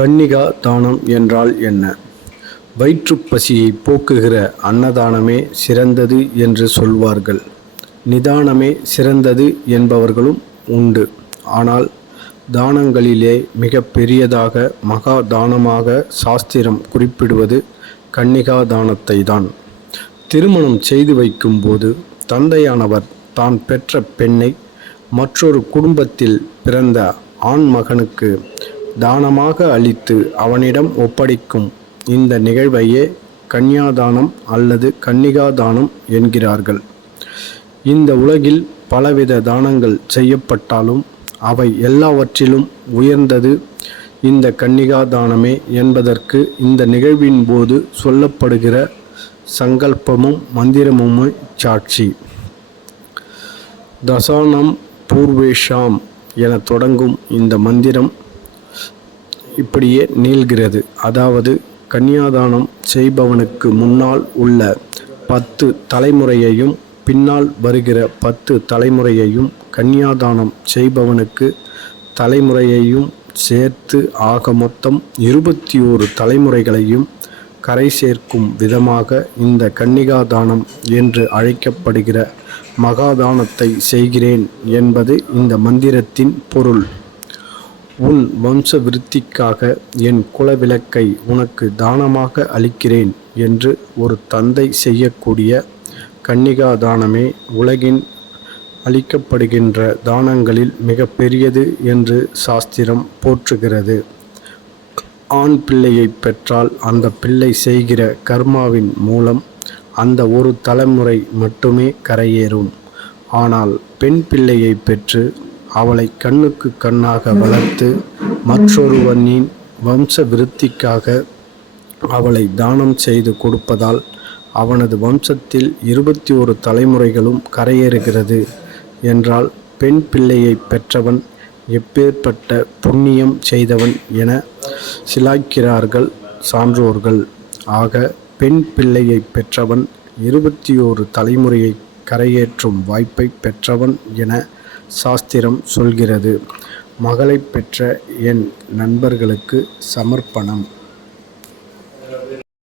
கன்னிகா தானம் என்றால் என்ன? வயிற்றுப்பசியை போக்குகிற அன்னதானமே சிறந்தது என்று சொல்வார்கள். நிதானமே சிறந்தது என்பவர்களும் உண்டு. ஆனால் தானங்களிலே மிக பெரியதாக மகா தானமாக சாஸ்திரம் குறிப்பிடுவது கன்னிகா தானத்தை தான் திருமணம் செய்து வைக்கும்போது தந்தையானவர் தான் பெற்ற பெண்ணை மற்றொரு குடும்பத்தில் பிறந்த ஆண் மகனுக்கு தானமாக அளித்து அவனிடம் ஒப்படைக்கும். இந்த நிகழ்வையே கன்னியாதானம் அல்லது கன்னிகாதானம் என்கிறார்கள். இந்த உலகில் பலவித தானங்கள் செய்யப்பட்டாலும் அவை எல்லாவற்றிலும் உயர்ந்தது இந்த கன்னிகா தானமே என்பதற்கு இந்த நிகழ்வின் போது சொல்லப்படுகிற சங்கல்பமும் மந்திரமுமே சாட்சி. தசானம் பூர்வேஷாம் என தொடங்கும் இந்த மந்திரம் இப்படியே நீள்கிறது. அதாவது கன்னியாதானம் செய்பவனுக்கு முன்னால் உள்ள பத்து தலைமுறையையும் பின்னால் வருகிற பத்து தலைமுறையையும் கன்னியாதானம் செய்பவனுக்கு தலைமுறையையும் சேர்த்து ஆக மொத்தம் இருபத்தி ஓரு தலைமுறைகளையும் கரை சேர்க்கும் விதமாக இந்த கன்னிகாதானம் என்று அழைக்கப்படுகிற மகாதானத்தை செய்கிறேன் என்பது இந்த மந்திரத்தின் பொருள். உன் வம்ச விருத்திக்காக என் குலவிளக்கை உனக்கு தானமாக அளிக்கிறேன் என்று ஒரு தந்தை செய்யக்கூடிய கன்னிகா தானமே உலகின் அளிக்கப்படுகின்ற தானங்களில் மிக பெரியது என்று சாஸ்திரம் போற்றுகிறது. ஆண் பிள்ளையை பெற்றால் அந்த பிள்ளை செய்கிற கர்மாவின் மூலம் அந்த ஒரு தலைமுறை மட்டுமே கரையேறும். ஆனால் பெண் பிள்ளையை பெற்று அவளை கண்ணுக்கு கண்ணாக வளர்த்து மற்றொருவனின் வம்ச விருத்திக்காக அவளை தானம் செய்து கொடுப்பதால் அவனது வம்சத்தில் இருபத்தி ஒரு தலைமுறைகளும் கரையேறுகிறது என்றால் பெண் பிள்ளையை பெற்றவன் எப்பேற்பட்ட புண்ணியம் செய்தவன் என சிலாய்க்கிறார்கள் சான்றோர்கள். ஆக பெண் பிள்ளையை பெற்றவன் இருபத்தி ஓரு தலைமுறையை கரையேற்றும் வாய்ப்பை பெற்றவன் என சாஸ்திரம் சொல்கிறது மகளை பெற்ற என் நண்பர்களுக்கு சமர்ப்பணம்.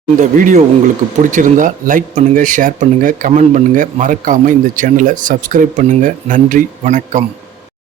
இந்த வீடியோ உங்களுக்கு பிடிச்சிருந்தா லைக் பண்ணுங்கள் ஷேர் பண்ணுங்கள் கமெண்ட் பண்ணுங்கள் மறக்காமல் இந்த சேனலை சப்ஸ்கிரைப் பண்ணுங்கள் நன்றி வணக்கம்.